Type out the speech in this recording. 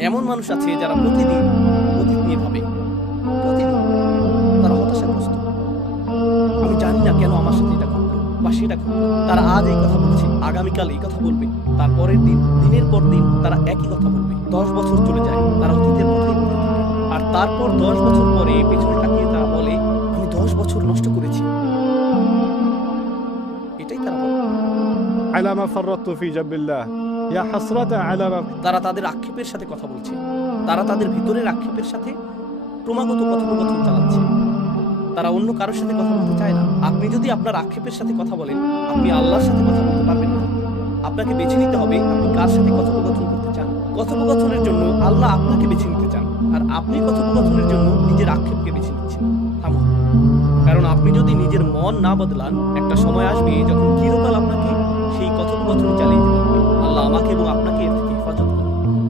এমন মানুষ আছে যারা প্রতিদিন অতীত নিয়ে ভাবে, প্রতিদিন তারা হতাশাগ্রস্ত। আমি জানি না কেন আমার সাথে এটা ঘটলো বা সেটা ঘটলো। তারা আজ এই কথা বলছে, আগামীকাল এই কথা বলবে, তারপরের দিন, দিনের পর দিন তারা একই কথা বলবে। 10 বছর চলে যায়, তারা অতীতের কথাই বলতে থাকে। আর তারপর 10 বছর পরে পেছনে তাকিয়ে তারা বলে, আমি 10 বছর নষ্ট করেছি। এটাই তারা বলে। على ما فرطت في جنب الله يا حسرة على ما তারা তাদের আক্ষেপের সাথে কথা বলছে, তারা তাদের ভিতরের আক্ষেপের সাথে ক্রমাগত কথোপকথন চালাচ্ছে। তারা অন্য কারোর সাথে কথা বলতে চায় না। আপনি যদি আপনার আক্ষেপের সাথে কথা বলেন, আপনি আল্লাহর সাথে কথা বলতে পারবেন না। আপনাকে বেছে নিতে হবে আপনি কার সাথে কথোপকথন করতে চান। কথোপকথনের জন্য আল্লাহ আপনাকে বেছে নিতে চান, আর আপনি কথোপকথনের জন্য নিজের আক্ষেপকে বেছে নিচ্ছেন। থামুন, কারণ আপনি যদি নিজের মন না বদলান, একটা সময় আসবে যখন চিরকাল আপনাকে সেই কথোপকথন চালিয়ে যেতে হবে। আল্লাহ আমাকে এবং আপনাকে এর থেকে